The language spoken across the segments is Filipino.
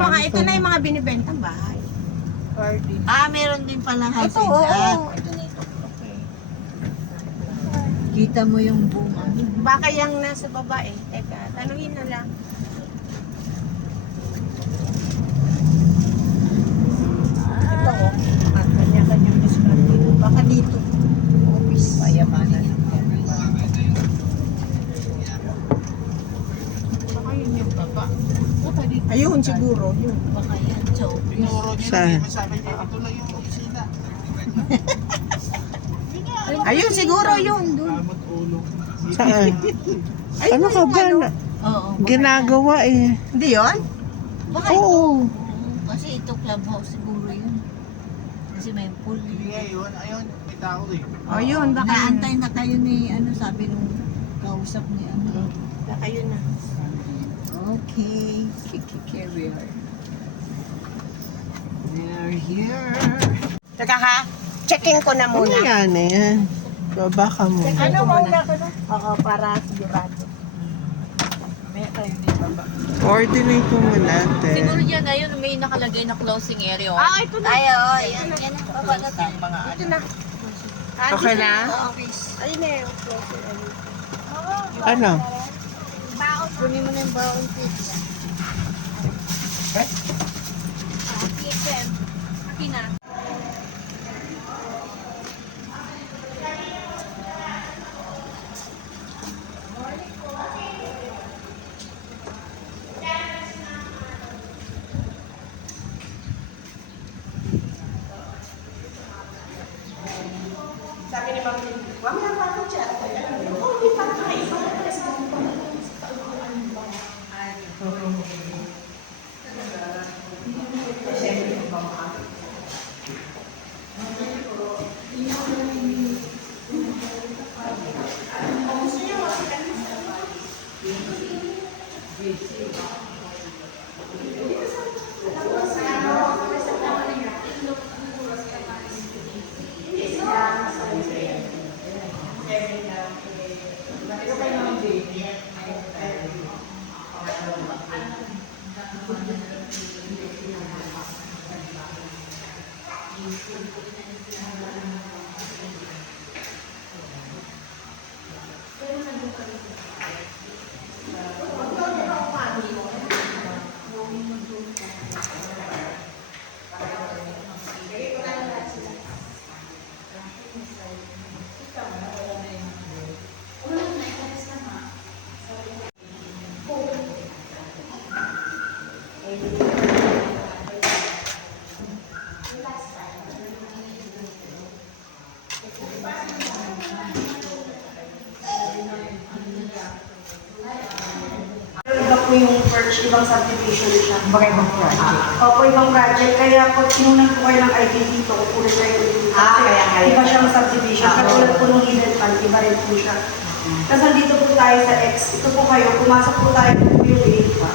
mga, ito na yung mga binibentang bahay. Garden. Meron din palang house Ito, in oo. that. Okay. Kita mo yung buong ano. Baka yung nasa baba eh. Teka, tanungin na lang. Ito oh. Kanya-kanyang discount dito. Baka dito. Office. Payamanan. Baka yun yung baba. Ayun siguro. Yun. Baka yan. So, Saan? Ayun siguro yun. Dun. Saan? Ayun Ano ka yung ba? ano. oo. Ginagawa eh. Hindi yun? Baka ito. Oo. Kasi ito clubhouse siguro yun. Kasi may pool. Ayun, may tao eh. O yun, baka yun. Naantay na kayo ni, ano sabi nung kausap ni ano. Baka yun na. Okay. Carrier. We're here. Teka ha, checking ko na Ano muna. yan eh? Baba ka mo. Ano muna ko na? Oo, para sigurado. May tayo din baba. Coordinate mo muna, te. Siguro dyan, ayun, may nakalagay na closing area. Ito na. Tayo, yan. Yan ang baba na tayo. Ito na. Okay na? Ayun na yung closer. Ano? Kunin mo na yung baon pizza. PSM. Akin na. Sabi ni Ma'am, wag na pa ito dyan. Oh, may patay. Iba po yung perch, ibang subdivision siya. Ibang project. Opo, ibang project. Kaya po, sinunan po kayo ng ID dito, kukulit kayo dito. Kasi iba siyang subdivision. Katulad po nung Hidden Fund, iba rin po siya. Tapos nandito po tayo sa X. Ito po kayo, pumasok po tayo po yung A.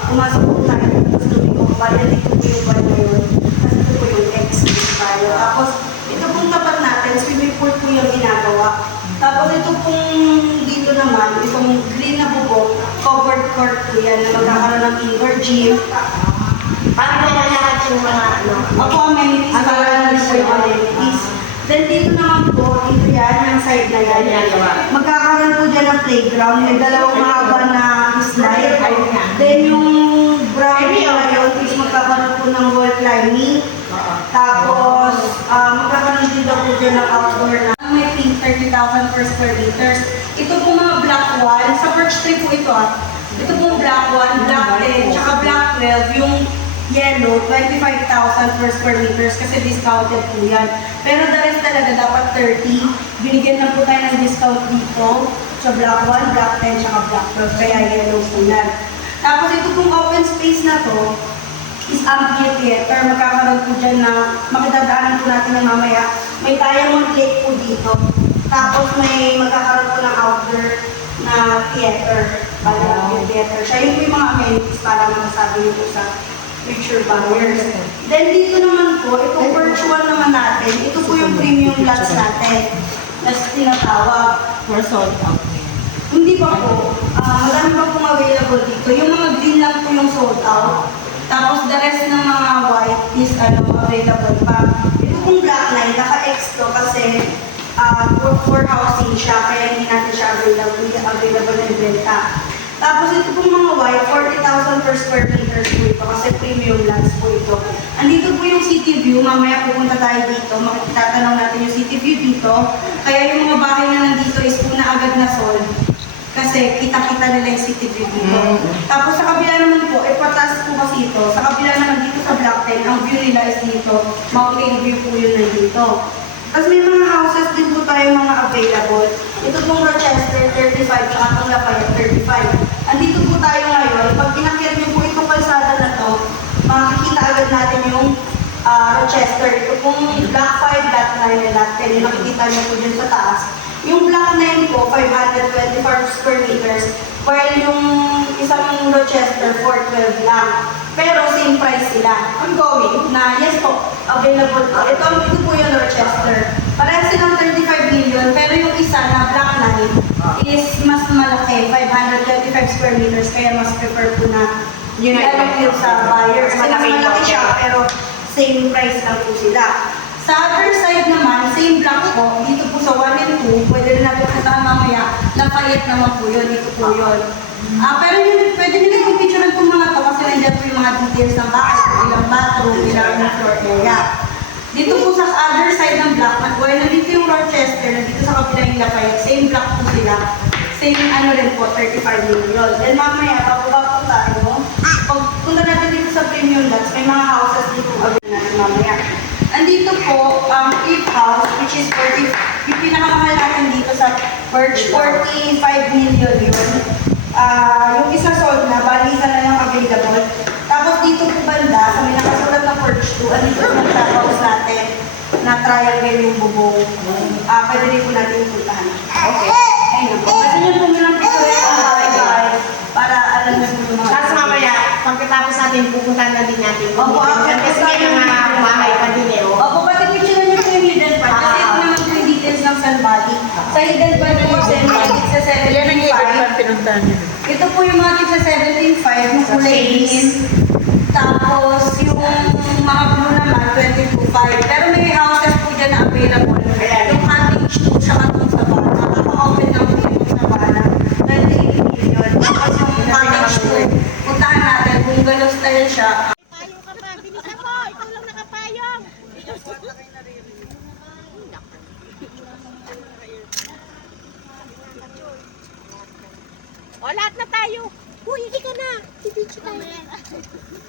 Pumasok po tayo dito sa tubig ko. Bali, dito po yung Y ngayon. Tapos ito po yung X dito tayo. Tapos, ito pong tapat natin, swimming pool po yung ginagawa. Tapos ito pong dito naman, itong green na bubong, covered court po yan na magkakaroon ng indoor gym. Parang na lahat yung mga ano. Ako, amenities, para na po yung amenities. Then dito naman po, dito yan, yung side na yan. Magkakaroon po dyan ng playground, may dalawang mahaba na slide. Then yung brown na yun is magkakaroon po ng wall climbing. Tapos, magkakaroon din daw po dyan ng outdoor na may pink 30,000 per square meters. Ito po mga black 1, sa Birch Tree po ito Ito po black 1, black 10, tsaka black 12, yung yellow, 25,000 per square meters kasi discounted po yan. Pero the rest talaga dapat 30. Binigyan na po tayo ng discount dito sa black 1, black 10, tsaka black 12, kaya yellow po yan. Tapos ito pong open space na to, is amphitheater. Magkakaroon po dyan na makidadaanan po natin ng mamaya. May Diamond Lake po dito. Tapos may magkakaroon po ng outdoor na theater. Theater. Siya yung mga amenities para masasabi niyo po sa future buyers. Then dito naman po, itong virtual naman natin, ito po yung premium lots natin. Na tinatawag. For sold out. Hindi pa po. Marami pa pong available dito. Yung mga green lang po yung sold out. Tapos the rest ng mga white is available pa. Ito pong black line, naka-X to kasi for housing siya, kaya hindi natin siya available na ibenta. Tapos ito pong mga white, 40,000 per square meters po ito kasi premium lands po ito. Andito po yung city view, mamaya pupunta tayo dito, makikitatanong natin yung city view dito. Kaya yung mga bahay na nandito is una agad na sold. Kasi kita-kita nila yung city view dito. Tapos sa kabila naman po, patas po kasi ito. Sa kabila naman dito sa Block 10, ang view nila is dito. Mountain view po yun nandito. Tapos may mga houses din po tayo mga available. Ito pong Rochester 35, tsaka itong Lafayette 35. Andito po tayo ngayon. Pag pinakyat niyo po itong kalsada na to, makikita agad natin yung Rochester. Ito pong Block 5, Block 9, and Block 10. Makikita niyo po dyan sa taas. Yung Block 9 po, 524 square meters, while yung isang Rochester, 412 lang. Pero same price sila. Ongoing na, yes po, available po. Ito po yung Rochester. Parehas silang 35 million, pero yung isa na Block 9 is mas malaki, 525 square meters, kaya mas prefer po na yun yung sa buyers. Mas malaki siya, pero same price lang po sila. Sa other side naman, same block po, dito po sa 1 and 2, pwede rin natin puntahan mamaya, Lafayette naman po yun, dito po yun. Pero yun, pwede nyo rin picturean po mga to kasi nandiyan po yung mga details ng bahay, ilang bathroom, ilang floor area. Dito po sa other side ng block, nandito yung Rochester, nandito sa kabilang yung Lafayette, same block po sila. Same rin po, 35 million. Then mamaya, bababa po tayo. Pag punta natin dito sa premium lots, may mga houses dito available natin mamaya. Andito po ang Eve House, which is 40, yung pinakamahal natin dito sa Perch, 45 million yun. Yung isa sold na, bali isa na lang available. Tapos dito po banda, sa may nakasulat na Perch 2, andito po ang house natin na triangle yung bubong. Pwede rin po natin puntahan. Okay. Ayun po. Kasi nyo po ng picture ang bahay-bahay para alam nyo po yung mga... Tapos mamaya, pagkatapos natin, pupuntahan na din natin. Opo, Kasi may mga bahay pa din eh. Opo, pati picture nyo po yung hidden part. Kasi ito naman po yung details ng Sun Valley. Sa hidden part po, sa 17.5. Pinuntahan niyo. Ito po yung mga sa 17.5 na kulay green. Tapos yung mga blue naman, 22.5. Pero may houses po dyan na available. Yung cottage po siya katong sa bana. Nakaka-open lang po yung sa bana. 28 million. Tapos yung cottage po, puntahan natin kung gano'n style siya. Payong ka pa. Bilisan mo. Ikaw lang nakapayong. O, lahat na tayo. Uy, hindi ka na. Bibidyo tayo.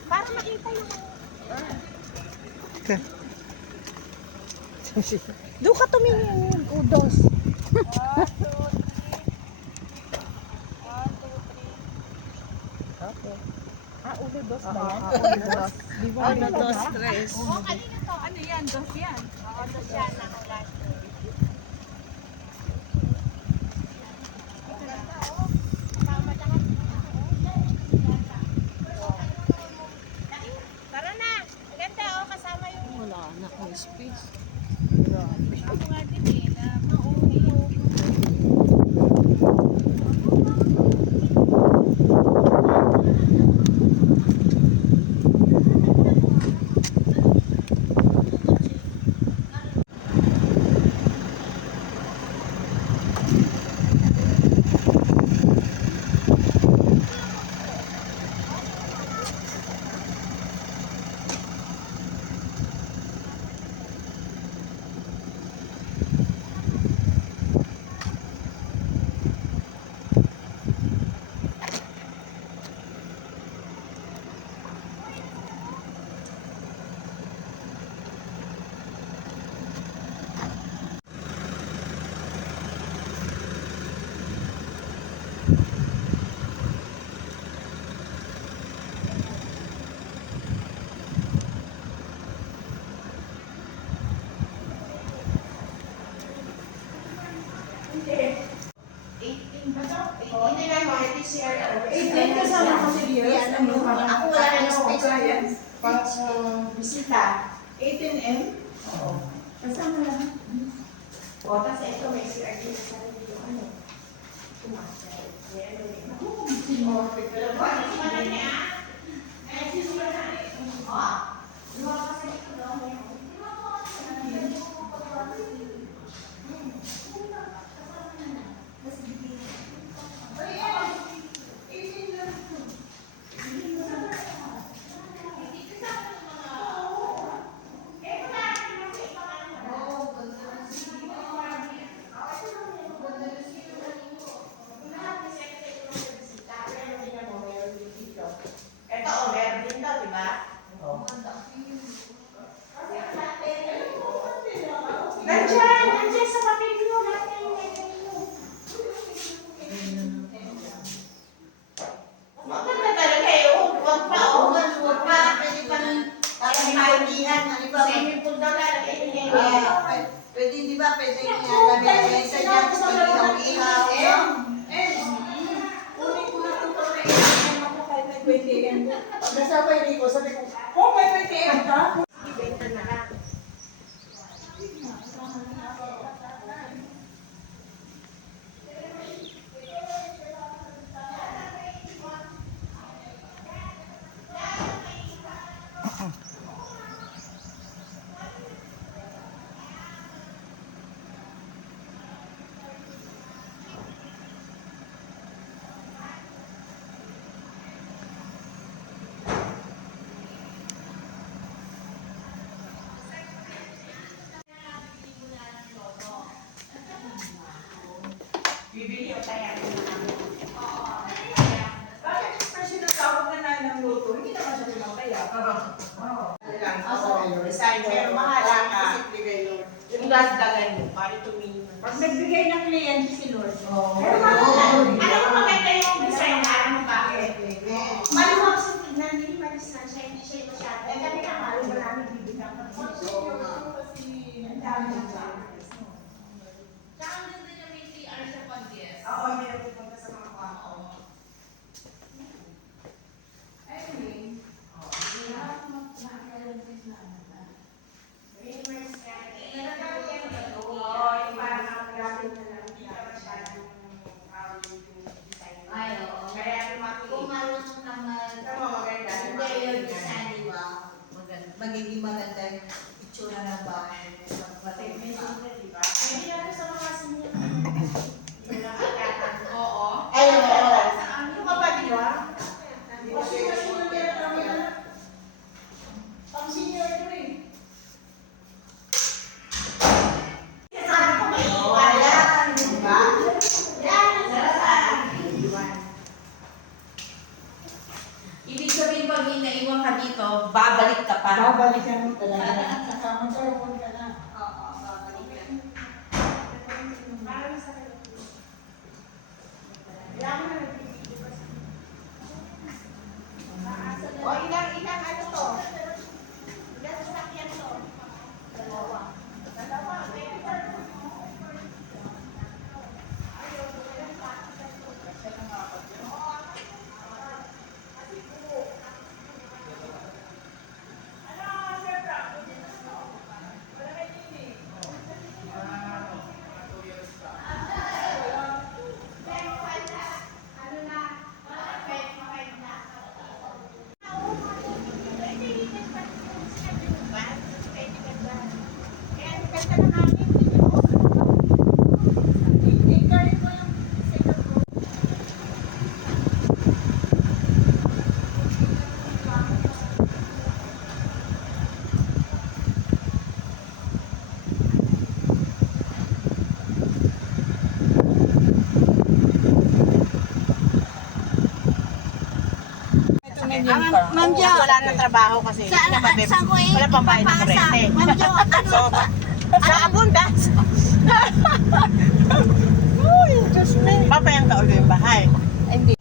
Para makita yung... Doon ka tumingin. Kudos. 1, 2, 3. Okay. Ulo dos ba yan? Ulo dos, tres. Oh, kanina to. Ano yan? Dos yan. Oo, dos yan. Nakulat. Tara na. Ang ganda oh, kasama yung... Wala na akong space. Ako nga din eh, na mauwi. Ako wala na space. Bisita. 18M? Oo. Kasama lang. O, tapos ito may CRT na sa yung ano. Tumasay. May ano rin. Ako, Nandiyan sa papel nyo. Lahat kayo nyo. Maganda talaga eh. Huwag pa. Huwag pa. Pwede pa nun. Para may maibihan. Swimming pool daw lalagay nyo. Pwede, di ba? Pwede nilalagay sa dyan. Pwede ihaw-ihaw. Ulit ko na ito pa rin. Ako kahit may 20M. Pag nasabay rin ko, sabi ko, oh, may 20M ka? Ibenta na lang. Bibili o kaya bakit yung person na tawag na ng luto? Hindi naman siya pinapaya. Resign. Pero mahala ka. Yung dagdagan mo, para tumingin. Pag nagbigay ng kliyente si Lord. Pero mahala. Alam mo maganda yung design na alam mo bakit? Maluwag sa tignan, hindi malis na siya, hindi siya masyado. Eh, kami na mahal, maraming bibigyan. Ang dami ng oo, meron pupunta sa mga kwako. Anyway, magiging maganda yung itsura ng bahay. hindi na sa mga senior. Oo. Ayun, oo. Yung kapatid ba? Pang senior ito eh. Sabi ko may iwala. Diba? Yan. Ibig sabihin pag inaiwan ka dito, babalik ka pa. Babalikan mo talaga. Magkaroon ka na. Oo, babalikan. Parang sa kailangan na nagpipili pa sa o ilang ano to? Ilang sasakyan to? Dalawa. Ma'am Jo, Wala nang trabaho kasi. saan ko Wala pang bayad ng ipapasa? kurente. Ma'am Jo, ano? Sa abundas. Uy, Diyos me. Papayang ka ulit yung bahay. Hindi.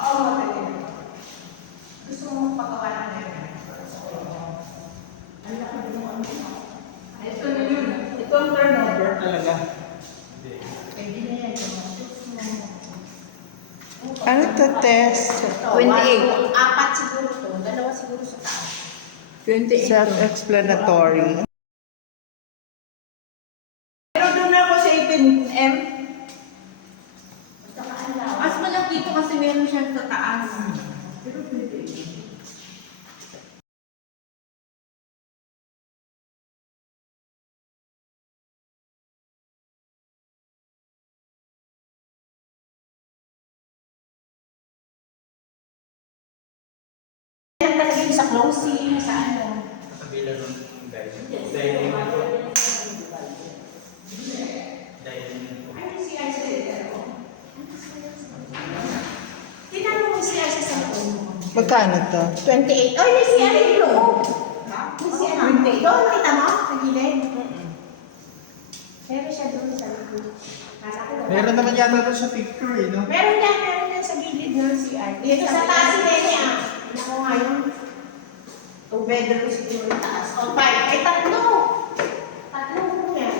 Oo, magaling. Gusto mo magpagawa ng ganyan? Ang laki din mo ano. Ito na yun. Ito ang turnover talaga. Pwede na yan. Ano to test? 28. Apat siguro to. Dalawa siguro sa taas. 28. Self-explanatory. Pero doon ako sa 18M. Mas malaki dito kasi meron siyang sa taas. Pero pwede. Yan talaga yung sa closing, sa ano. Kabila nung dining room. Dining room. Ano si Isaiah? Tinanong mo si Isaiah sa loob. Magkano to? 28. Oh, may si Isaiah yung loob. May si Isaiah. Doon, kita mo? Sa gilid. Meron siya doon sa loob. Meron naman yata doon sa picture eh, no? Meron yan sa gilid ng CR. Dito sa taas si Nene ah. Ako nga yun. 2 bedroom siguro yung taas. O, 5. Eh, tatlo. Tatlo po yan.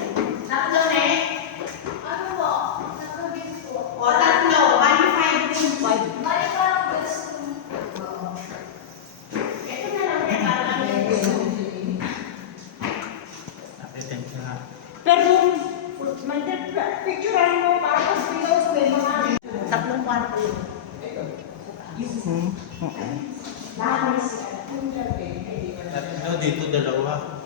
Tatlo, ne? Ano po? Nagkabit po. O, tatlo. Bali 5 room. 5. Bali parang gusto. Ito na lang yan. Parang Nakitend ka nga. pero, picturean mo para mas pilos may mga tatlong kwarto yun. Lahat may CR. At dito dalawa.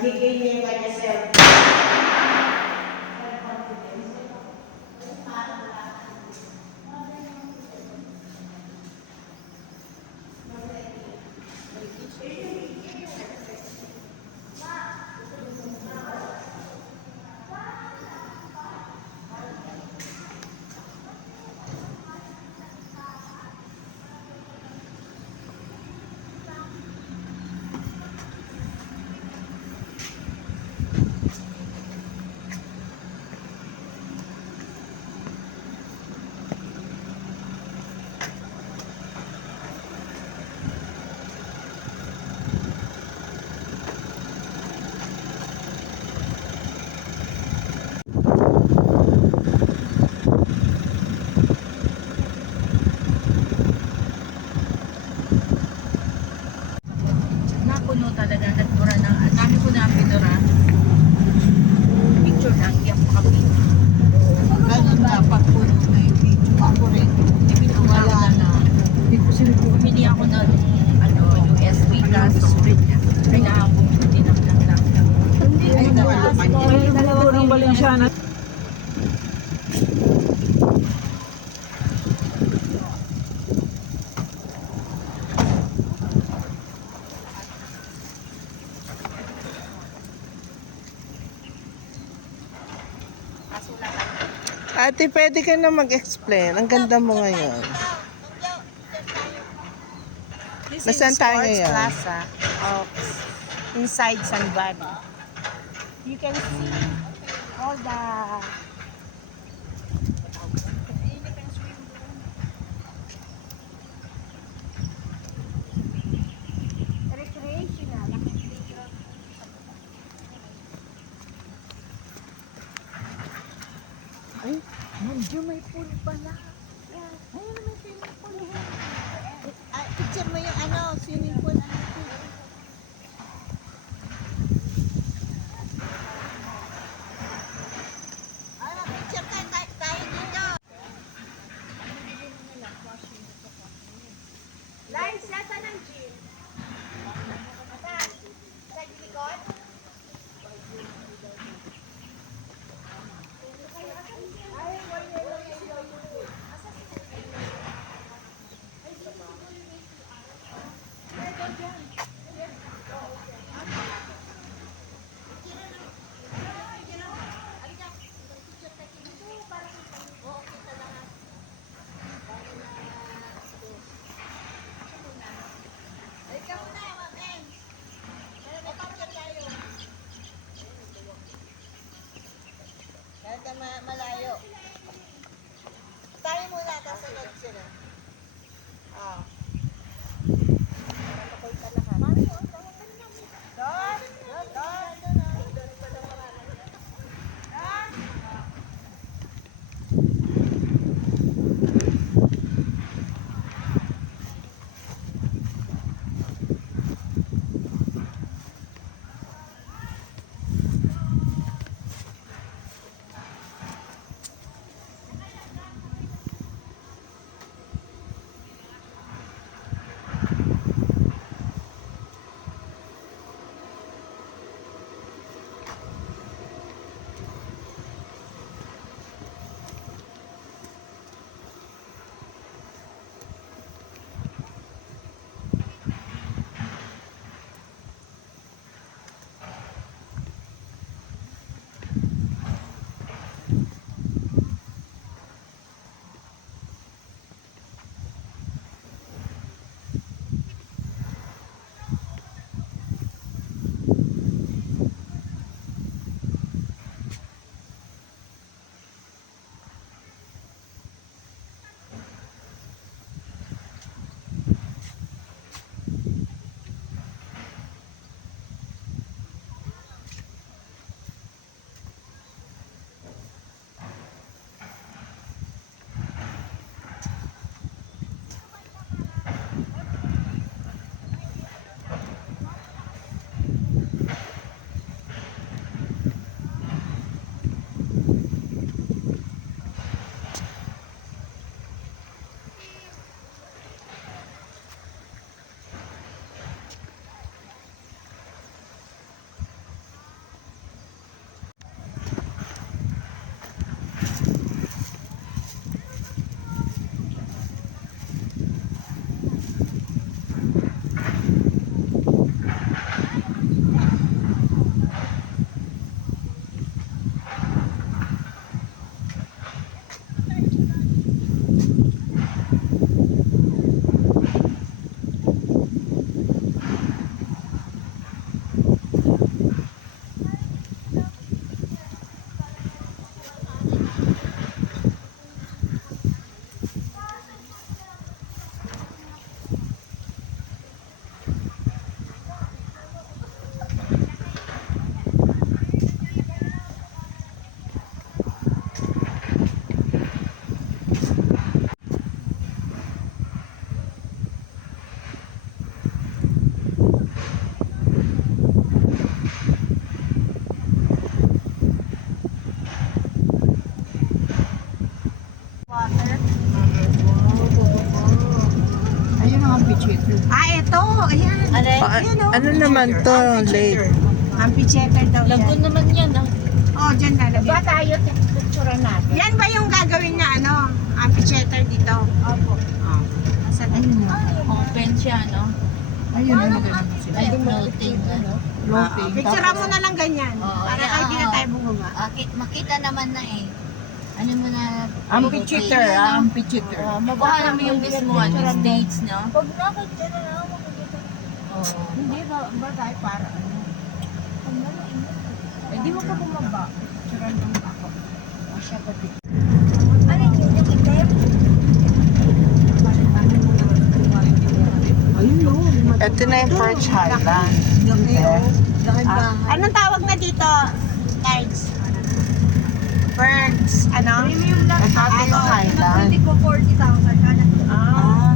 Magbigay niya yung kanya self. Napuno talaga, nagmura na. Ang dami ko na pinura. Picture lang, hindi ako makapino. Ganun dapat puno na yung video. Ako rin. Hindi pinawala na. Bumili ako ng USB kaso. Kailangan bumili din ng laptop. Ay, dalawa ng Valenciana. Ate, pwede ka na mag-explain. Ang ganda mo ngayon. This Nasaan is tayo Sports ngayon? Plaza of inside San Valley. You can see all the recreational. Medyo may pool pala. Yan. Ayun, may swimming pool. Picture mo yung swimming pool. Picture tayo dito. Lines, nasa ng gym? Saan? Sa likod? Malayo. Tayo muna, tapos sunod sila. amphitheater. Ito. Ayan. Ano naman to, late? Amphitheater daw yan. Lagoon naman yan. Oh, dyan lalagay. Ba tayo, picture natin. Yan ba yung gagawin na amphitheater dito? Opo. Oh. Nasa Open siya, no? Ayun, ano ganun Ay, floating. Picture mo na lang ganyan. Oo, Para yan, ay di na oo. tayo bumaba. Makita naman na eh. Ano mo na? Amphitheater, amphitheater. Mabahala mo yung mismo stage, no? Pag nakita na lang ako dito. Oo. Hindi ba tayo para ano? Eh di mo ka bumaba. Picturean lang ako. O siya ba ano yung item? Ito na yung Perch Highland. Anong tawag na dito? Guys. Birds. Ano? Premium lang. Ito yung Highland. Hindi ko 40,000 ka na.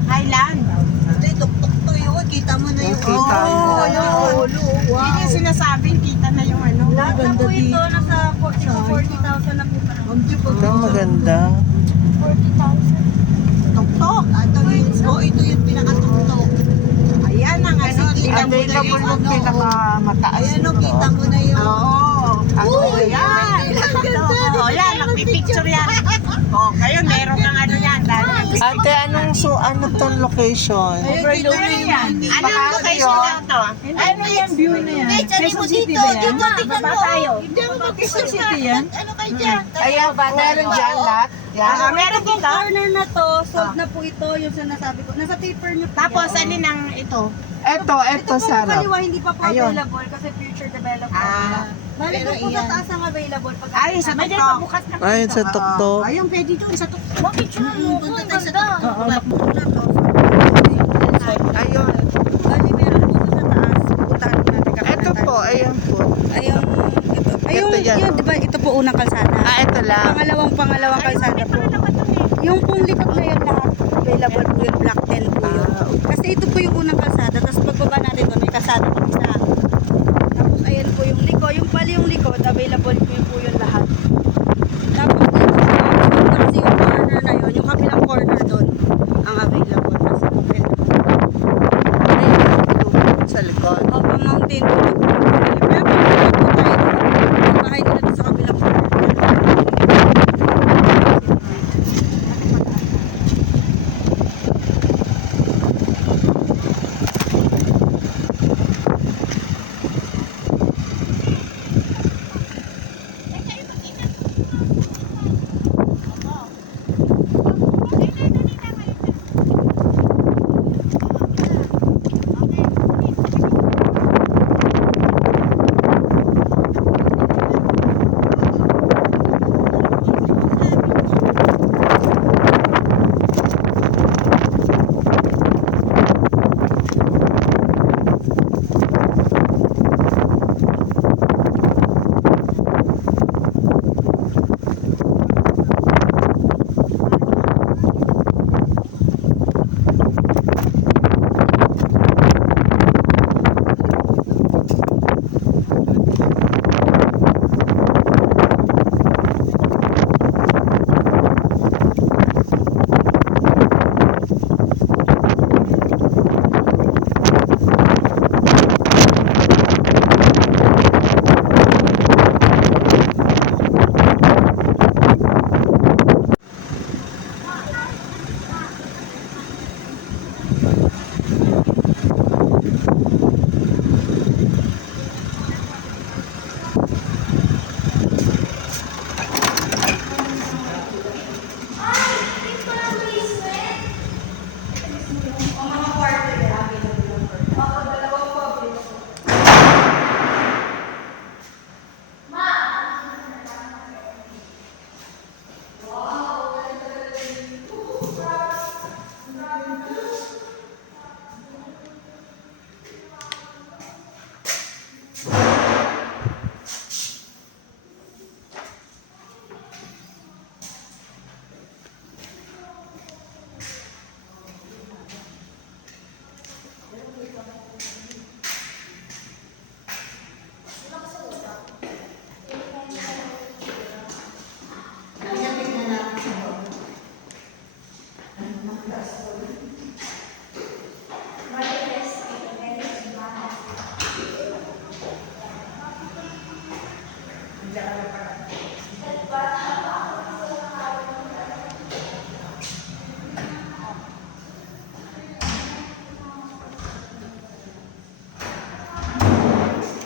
Highland. Tuk-tuk to yun. Kita mo na yung Kita mo. Yun yung sinasabing kita na yung ano. Lahat na po ito, nasa 40,000 na po pala. Ito maganda. 40,000. Tuktok. ito yung pinakatuktok. Ayan ang ano. Available yung pinakamataas. Ayan o, kita mo na yung... Oo. Ayan. Oo, yan. Nagpipicture yan. Oh, kayo meron kang ano yan. Ate, ano tong location? Overlook na yan. Anong location na to? Ano yan? View na yan. Guys, ano mo dito? Dito, tingnan mo. tayo. Hindi ako mag-Quezon City yan. Ano kayo dyan? Ayan, meron dyan lahat. Yan. Meron dito. Corner na to, sold na po ito, yung sinasabi ko. Nasa paper niyo po. Tapos, alin ang ito? Ito, ito po sarap. kaliwa, hindi pa po Ayun. available kasi future development. Bali Pero po sa iyan. taas ang available. Pag Ay, sa May tuktok. bukas na. Ay, sa tuktok. Ayun, pwede doon sa tuktok. Picture mo. Punta Ang tayo sa ganda. tuktok. Ayun. Bali meron po sa taas. Puntahan po natin kapag Ito po, ayun po. Ayun, ito. Ayun, Ito yan. yun, di ba, ito po unang kalsada. Ito lang. Pangalawang kalsada po. Yung pong likod na yun lahat, available po yung Black 10 po yun. Kasi ito po yung unang kalsada, tapos pagbaba natin doon, may kalsada po isa. Tapos ayan po yung liko, yung pali yung likod, available po yun lahat. Tapos ito po, kasi yung corner na yun, yung kabilang corner doon, ang available. Kasi Sa likod. Opa Mountain po. Pero pag po tayo doon, yung bahay nila doon sa kabilang corner.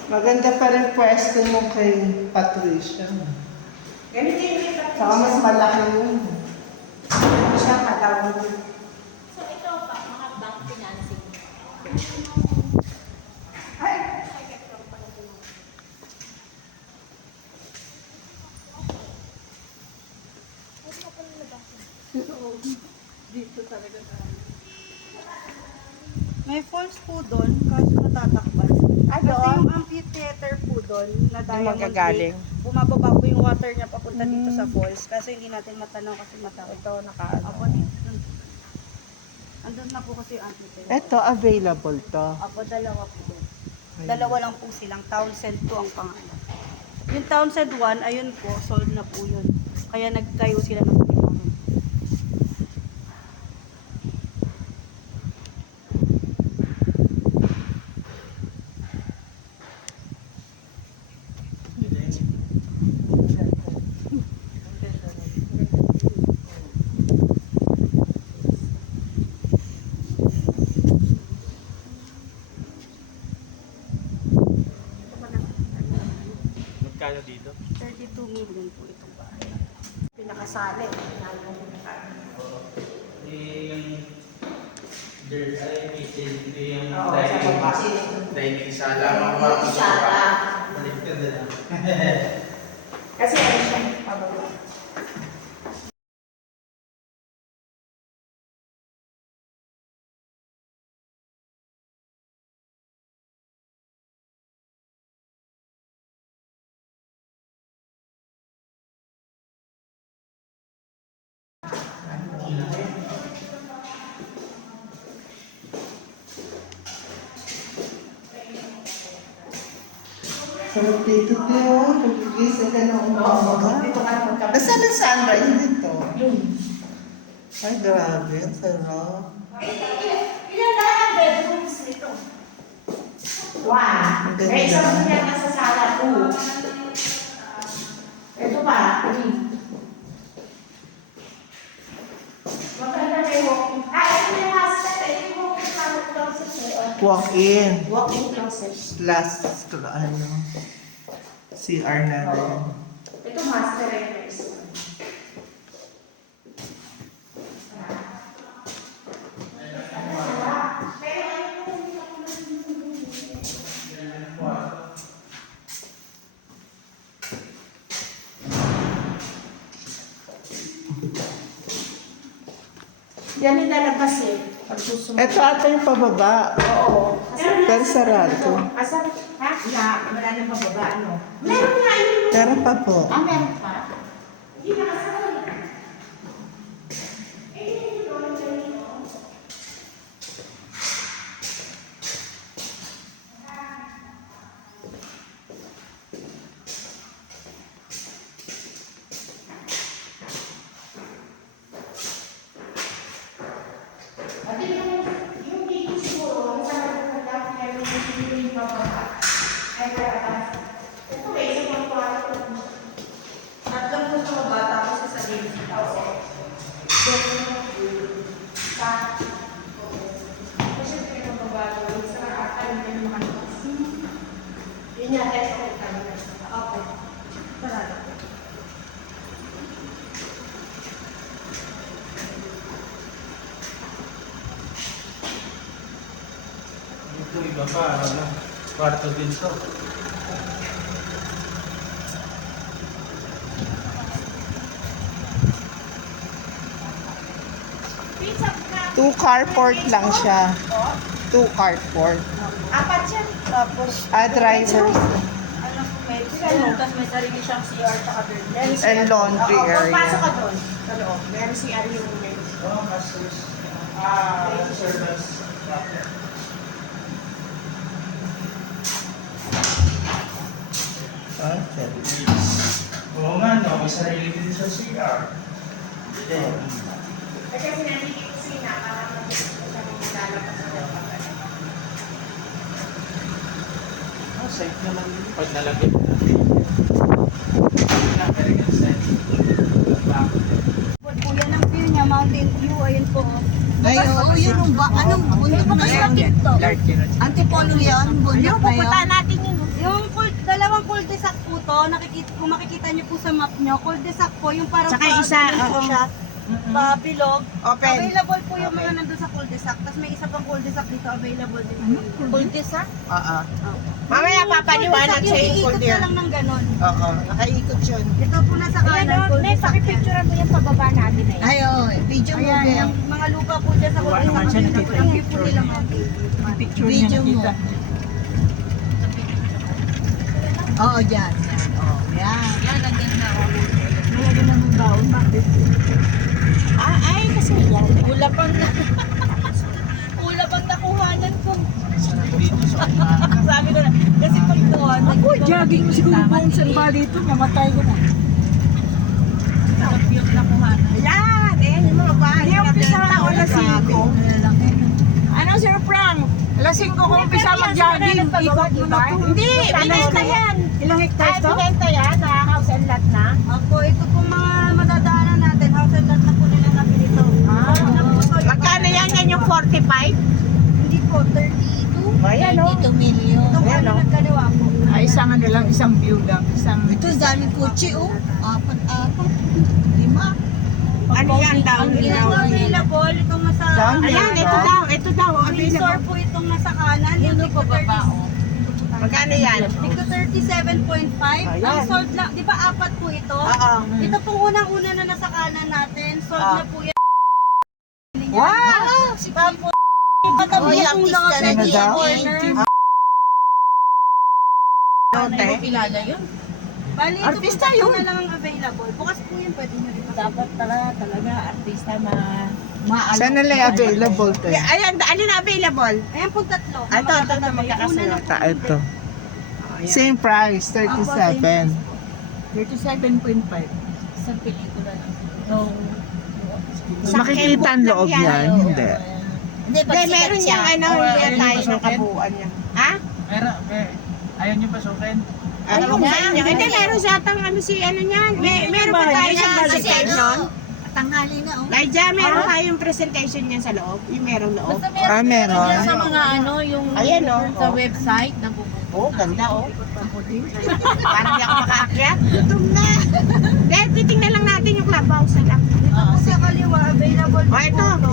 Maganda pa rin pwesto mo kay Patricia. Ganito yung may Saka mas malaki yun. siya patawag. So ikaw pa, mga bank financing. May falls po doon, kaso natatakban. Kasi yung amphitheater po doon, na Diamond magagaling. Lake, bumababa po yung water niya papunta dito sa falls. Kasi hindi natin matanaw kasi matao. Ito, Apo, andun na po kasi yung amphitheater. Ito, available to. Apo, dalawa po doon. Dalawa lang po silang. Townsend po ang pangalan. Yung Townsend 1, ayun po, sold na po yun. Kaya nagkayo sila ng pagkakaroon. Magkano dito? 32 million po itong bahay. Pinakasali. Yung dirt ay yung Oo, sa baba. dining sala. Dining sala. Baliktad na lang. Kasi ano siya, pababa. Sarap dito, Teo. Nagigising ka na umaga. Dito ka magkapit. Nasaan ang sunrise dito? Ay, grabe. Ang sarap. Ilan lang ang bedrooms nito? One. Ang ganda. May isang bunyan na sa sala, two. Ito pa, three. Maganda may walking. Ito yung master. Ito yung walking closet. Walk-in. Walking closet. Last, CR na rin. Ito master and nurse. Yan yung lalabas eh. Pag susunod. Ito ata yung pababa. Oo. Pero sarado. Asa? Ha? Wala nang mababa, ano? Meron nga yun. Pero pa po. Ah, meron pa? Hindi nakasal. Ate, yung dito siguro, ang sarap na lang, meron yung siguro yung mababa. Ay, kaya ito may isang mga kwarto. Tatlong po sa baba, tapos isa din sa taas. Kasi ito yung mababa, yung sa akin yung makalipas. Yun yata yung pagkakalipas. Okay. Sarado. Ito iba pa. Ano? Kwarto din to. Two carport lang siya. Two carport. Apat siya. Tapos, Drivers. ano po, may tapos may sarili siyang CR tsaka bedroom. And laundry Oo, area. Pasok ka doon. Sa loob. Meron si Ari yung men's. Oh, masters. Servants. Okay. Oo nga, no? May sarili din sa CR. Kasi nandito yung kusina para lalabas sa loob. Oh, safe naman yun. Pag nalagyan mo natin. American style. Po yan ang view niya, Mountain View, ayun po. Ay, oo, yun ba? Anong bundok na yun? Large yun. Antipolo yan, bundok na yun. natin yun. Yung cul-de-sac po to, kung makikita niyo po sa map niyo, cul-de-sac po, yung parang Tsaka isa, ganun po oo. siya, bilog. Open. Available po yung mga nandun sa cul-de-sac, tapos may isa pang cul-de-sac dito, available din po. Cul-de-sac? Oo. Mamaya papaliwanag sa yung Ikot kuldir. na lang ng ganon. Oo, nakaikot yun. Ito po nasa kanan, May cul-de-sac yan. pakipicturean mo yung pababa natin na yan. Ay, oo. Video mo, Ayan, Bel. yung mga lupa po dyan sa cul-de-sac, ang view po nila mga Video mo. Oo, dyan. Yan. Oo, yan. Yan, nandiyan na ako. Ay, kasi yan. Wala pang nakuhanan ko. Sabi ko na, kasi pag doon, Ako, jogging mo siguro buong San dito, mamatay ko na. Sarap yung nakuhanan. Yan. Ayan yung mga bahay. Hindi, umpisa Kabenta, ako alas grabe. 5. Ano, Sir Frank? Alas 5 ko umpisa mag-jogging. Ikot mo na po. Hindi, binenta yan. Ilang hectares to? Binenta yan. House and lot na. Opo, ito pong mga madadaanan natin, house and lot na po nila nabili ito. Magkano yan? Yan yung 45? Hindi po, 32. Ayan, o. 32 million. Itong Ayan, ano oh. nagkaliwa po. Ay, isang ano lang, isang view lang. Isang... Ito, daming kotse, oh. Apat. 5. Ano yan daw? Ang Ito ginawa nila. available, itong nasa... Ayan, ito daw. Resort Available. po itong nasa kanan. Yan Yung o, pababa, oh. Magkano yan? Tigto 37.5. Ayan. Ang sold lang, di ba apat po ito? Oo. Ito pong unang-una na nasa kanan natin. Sold Ah. na po yan. Wow! Tapos, patabi Oh, yung yung artista lot na na daw? corner. Hindi ko kilala yun. Bali, ito Artista po yun. na lang ang available. Bukas po yun, pwede nyo rin. Dapat talaga artista maalam. Saan nila available to? Ayan, alin na available? Ayan po tatlo. Ah, ito, Magkakatabi. magkakasunod. Una na po. Ito. Same price, 37. 37.5. Isang pelikula lang. No. Makikita ang loob yan, hindi. Hindi, Hindi, meron niyang ano, hindi ayun tayo yung ng kabuuan niya. Ha? Ayaw niyo pasukin? Ano ba niya? Hindi, meron siya tang ano si ano niyan. Meron pa tayo sa presentation. Tanghali na, oh. Laija, meron tayong presentation niyan sa loob. Yung merong loob. Basta Ah, meron. Sa mga ano, yung Ayan, oh. sa website na Oh, ganda oh. Parang di ako makaakyat. Gutom na. Dahil titingnan lang natin yung clubhouse na lang. Ito po sa kaliwa, available po Oh, ito. po.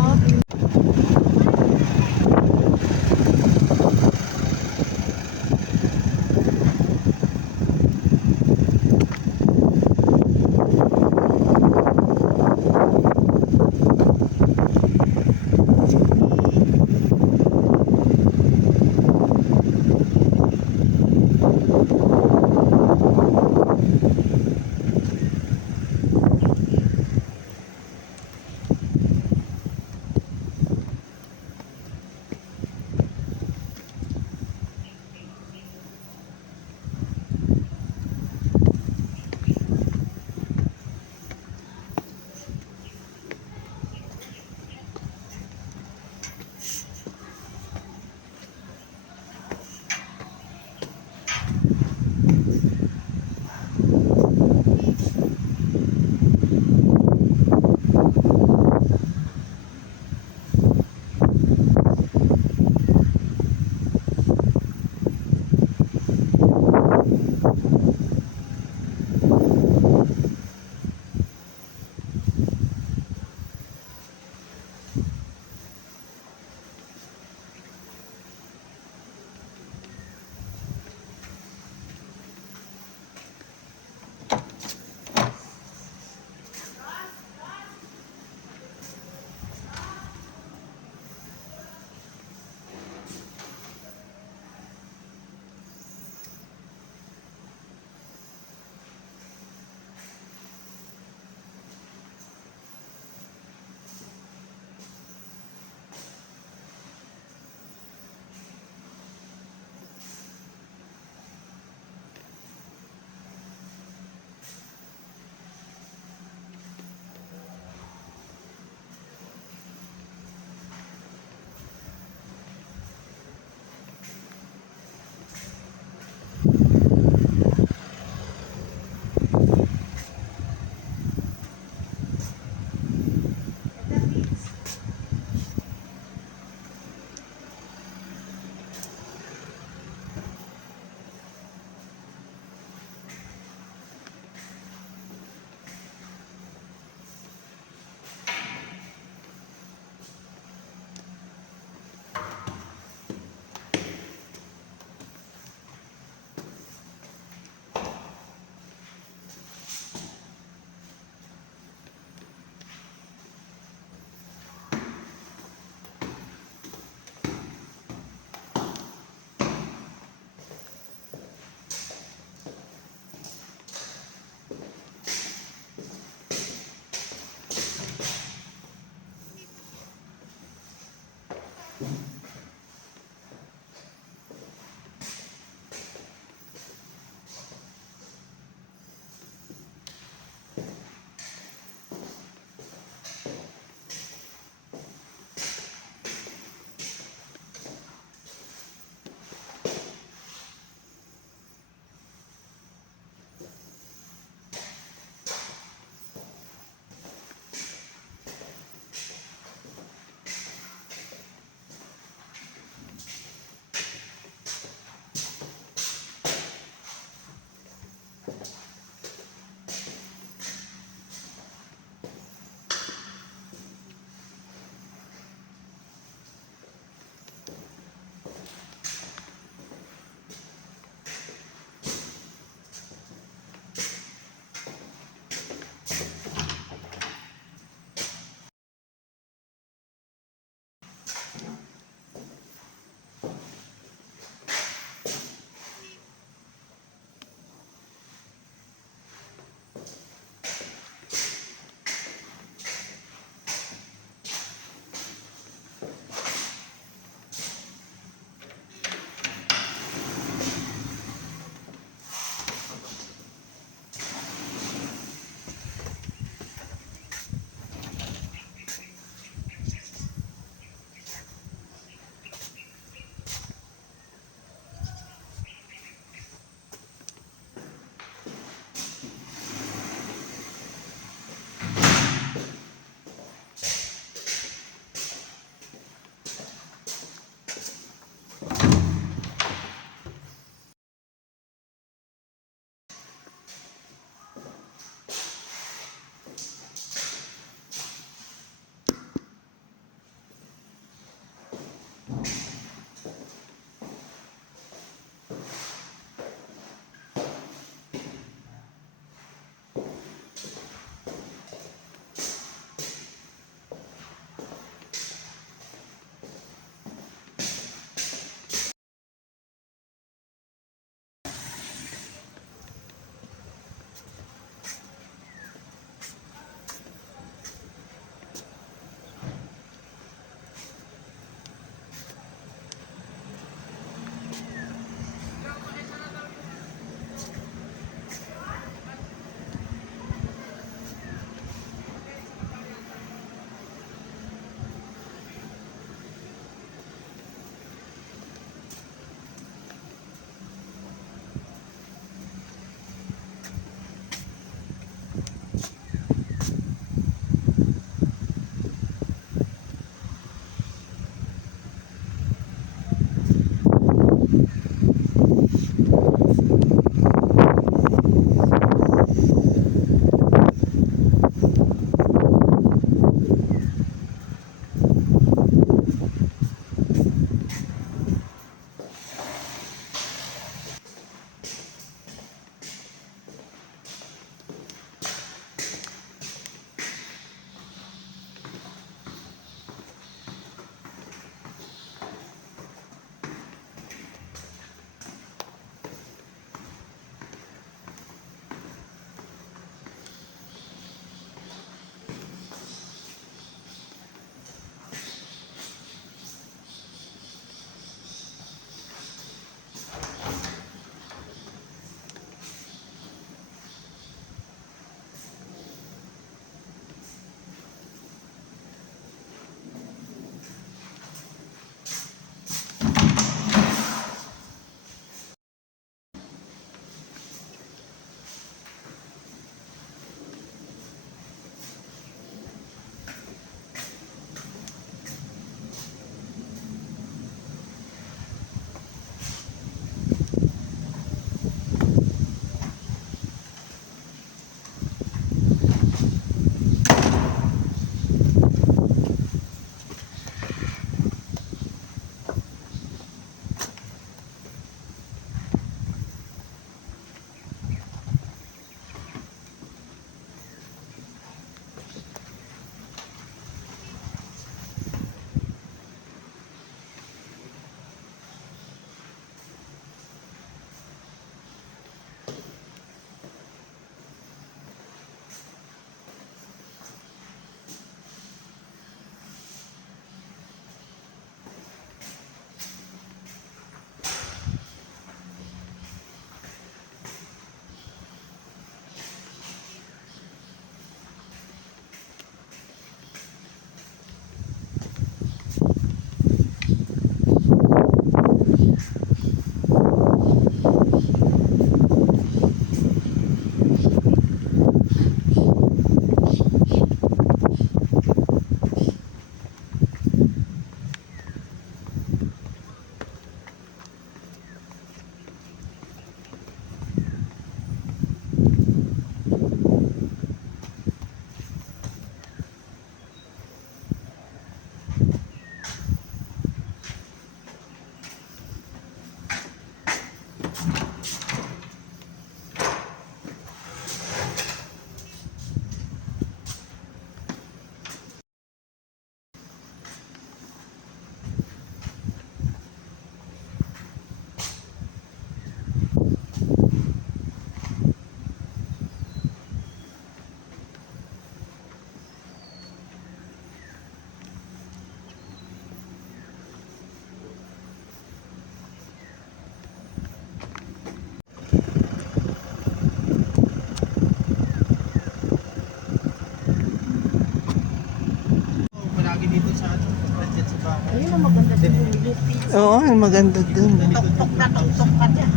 Philippines. Oo, maganda dun. Tok-tok na tok-tok ka dyan.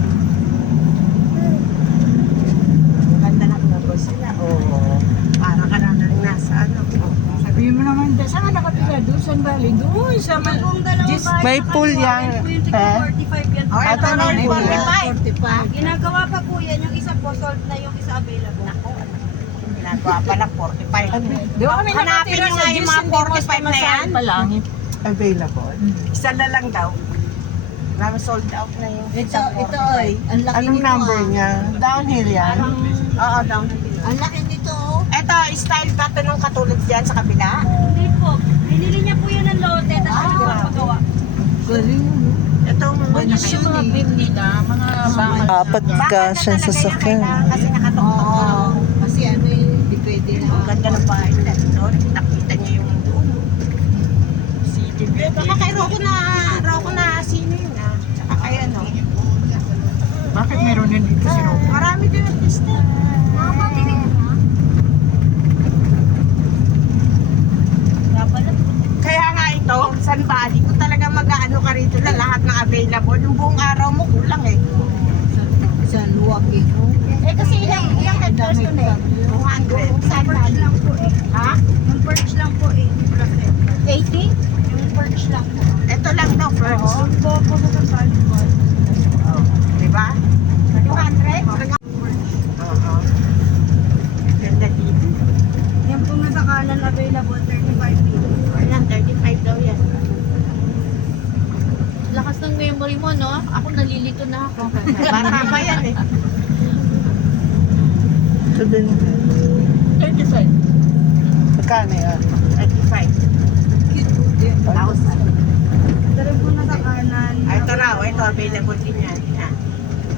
Ganda ng labas sila. Oo. Para ka na nasa ano. Sabihin mo naman, saan ka nakapila? Doon, saan bali? Doon, sa Kung dalawang bahay May sa pool kaliwa, yan. yan po yung tigil 45 yan. Oh, ito na yung 45. Ginagawa pa po yan, yung isa po, sold na yung isa available. Ako, ginagawa pa lang 45. Di ba kami Hanapin nyo nga yung mga 45 na yan. Palangit. Available. Isa na lang daw. Marami sold out na yung Ito ay, ang laki Anong nito. number niya? Downhill yan? Oo, down. Ang laki nito. oh. Ito, style ba ito nung katulad dyan sa kabila? Hindi po. Binili niya po yan ng lote, tapos nagpapagawa. Galing. Itong Yung mga beam nila, mga bakal. Apat ka siya sa sakyan. Kasi nakatok-tok. Kasi ano yun, hindi pwede na. Ang ganda ng bahay nila. No? Nakita niya yung doon. City view. Baka kay Rocco na sino yun ah. Tsaka kay ano. Bakit meron din dito si Rob? Marami din ang pista. Kaya nga ito, San Bali, kung talaga mag-ano ka rito na lahat ng available, yung buong araw mo kulang eh. Sa luwag ito. Eh kasi ilang hectares yun eh? 200. San Perch Bali. lang po eh. Ha? Yung perch lang po eh. 80? Yung perch lang po. Ito lang daw first. Yung po sa volleyball. Diba? 200? Oo. Ganda dito. Yan po nasa kanan available, 35 feet. Ayan, 35 daw yan. Lakas ng memory mo, no? Ako nalilito na ako. Bata pa yan eh. Ito din. 35. Magkano yan? 35. Cute po din. 1,000. Ito rin po nasa kanan. Ay, ito raw. Ito, available din yan. Ah.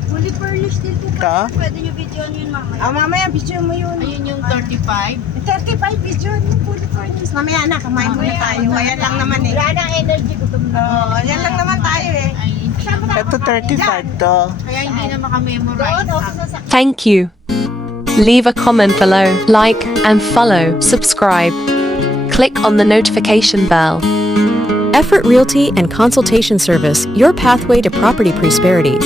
Fully furnished din po. Ito? Pwede nyo videoan yun mamaya. Ah, mamaya, video mo yun. Ayun yung 35. 35 video yun. Fully furnished. Mamaya na, kumain muna tayo. Ayan lang naman eh. Wala nang energy ko Oo, ayan lang naman tayo eh. Ay, hindi na, Ito 35 to. kaya hindi na makamemorize. Thank you. Leave a comment below, like and follow, subscribe. Click on the notification bell. Effort Realty and Consultation Service, your pathway to property prosperity.